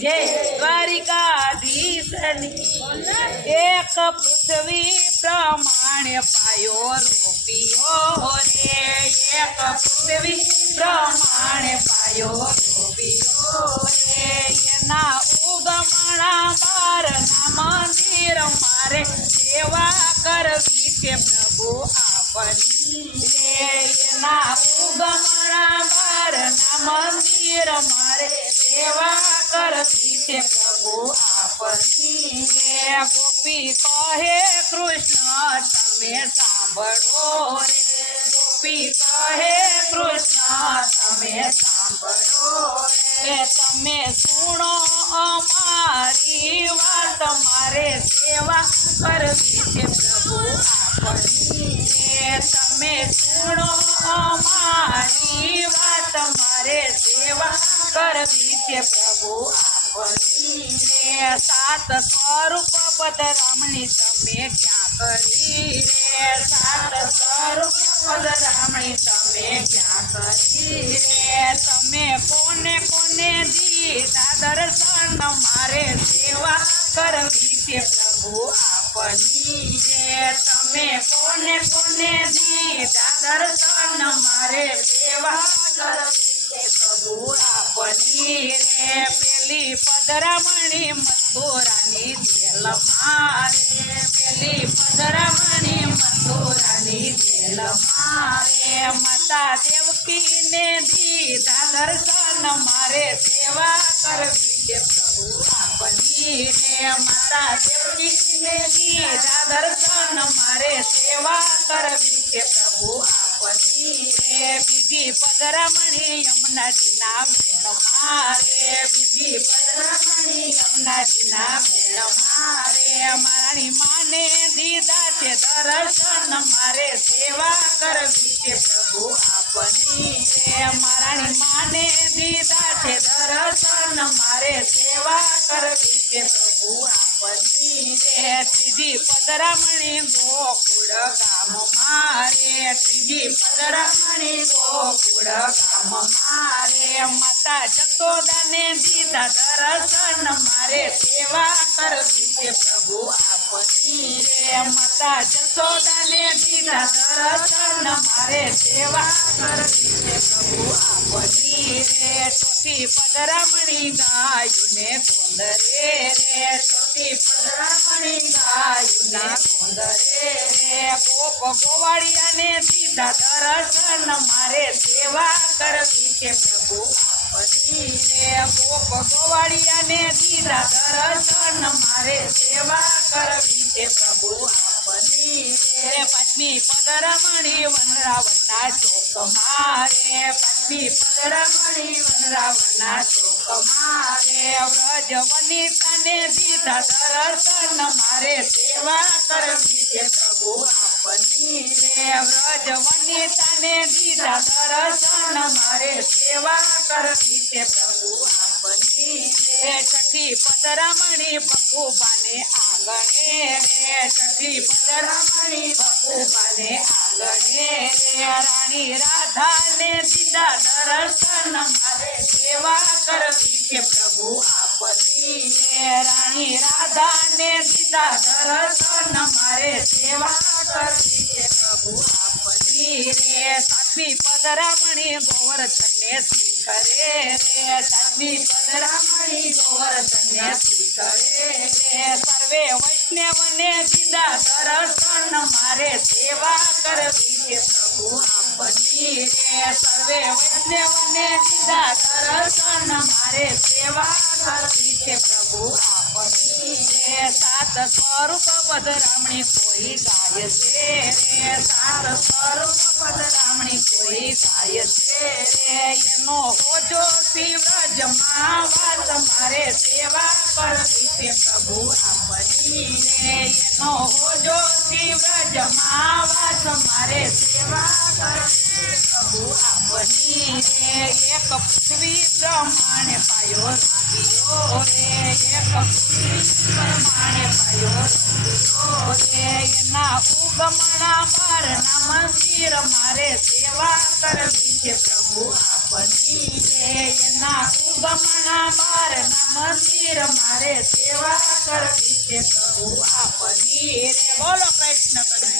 જય દ્વારિકાધીશની. એક પૃથ્વી પ્રમાણે પાયો રોપિયો રે. એક પૃથ્વી પ્રમાણે પાયો રોપિયો રે. એના ઉગમણા બારના મંદિર મારે સેવા કરવી છે પ્રભુ આપની રે એના ઉગમણા બારના મંદિર મારે સેવા કરવી છે પ્રભુ આપની ગોપી કહે કૃષ્ણ તમે સાંભળો રે ગોપી કહે કૃષ્ણ તમે સાંભળો રે તમે સુણો અમારી વાત મારે સેવા કરવી છે सेवा कर विद्य प्रभु आपने सात स्वरूप पद रमणी तमे क्या करी रे सात स्वरूप पद रमणी तमे क्या करी रे तमे कोने कोने दीधा दर्शन मारे सेवा कर विद्य प्रभु आपनी रे तमे कोने कोने दीधा दर्शन मारे सेवा ಬನ್ನಿರೆ ಬೆಲಿ ಪದರಮಣಿ ಮತ್ತು ರಾಣಿ ಜಲ ಮಾರೆ ಬೆಲಿ ಪದರಮಣಿ ಮತ್ತು ರಾಣಿ ಜಲ ಮಾರೆ ಮತ ದೇವಕಿನೆ ದಿ ದರ್ಶನ ಮಾರೆ ಸೇವಾ करवीरे प्रभु बनीरे माता देवी ने दी दर्शन मारे सेवा करवीरे प्रभु પ્રભુ આપની રે બીજી પદરામણી યમુનાજીના મેળ મારે બીજી પદરામણી યમુનાજીના મેળ મારે મારાણી માને દીધા છે દર્શન મારે સેવા કરવી છે પ્રભુ આપની રે મારાણી માને દીધા છે દર્શન મારે સેવા કરવી છે પ્રભુ આપની રે ત્રીજી પદરામણી ગોકુળ ગામ મારે. ત્રીજી પદરામણી ગોકુળ ગામ મારે. માતા જતોદાને દીધા દર્શન મારે સેવા કરવી પ્રભુ પ્રભુ આપની રે પ્રભુ. પછી રે ચોથી પદરામણી ગાયુને ગોંદરે રે ચોથી પદરામણી ગાયુના ગોંદરે રે દીધા દર્શન. મારે સેવા કરતી છે પ્રભુ. પછી રે ગોપ ગોવાળિયાને દીધા દર્શન. પદરમણી વનરાવના શોક મારે પાંચમી પદરમણી વનરાવના શોક મારે વ્રજ વનિતાને દીધા દર્શન મારે, સેવા કરવી છે પ્રભુ આપની રે. વ્રજ વનિતાને દીધા દર્શન મારે, સેવા કરવી છે પ્રભુ આપની રે છઠ્ઠી પદરામણી ભગુબાને આંગણે રે છઠ્ઠી પદરામણી ભગુબાને આંગણે રે રાણી રાધાને દીધા દર્શન મારે સેવા કરવી છે પ્રભુ આપની રે રાણી રાધાને દીધા દર્શન મારે સેવા કરવી છે પ્રભુ આપની રે સાતમી પદરામણી ગોવર્ધનને શિખરે રે સાતમી પદરામણી ગોવર્ધનને શિખરે રે સર્વે વૈષ્ણવને દીધા દર્શન મારે સેવા કરવી છે પ્રભુ આપની રે સર્વે વૈષ્ણવને દીધા દર્શન મારે સેવા કરવી સ્વરૂપ પદરામણી કોઈ ગાય છે રે સાત સ્વરૂપ પદરામણી કોઈ ગાય છે રે એનો હોજો શિવરજમાં વાત મારે સેવા કરવી છે પ્રભુ આપની રે એનો હોજો શિવરજમાં વાત મારે સેવા કરવી છે પ્રભુ આપની રે એક પૃથ્વી પ્રમાણે પાયો એના ઉગમણા મંદિર મારે સેવા કરવી છે પ્રભુ આપની જય એના ઉગમણા મારના મંદિર મારે સેવા કરવી છે પ્રભુ આપની રે બોલો કૃષ્ણ કનૈ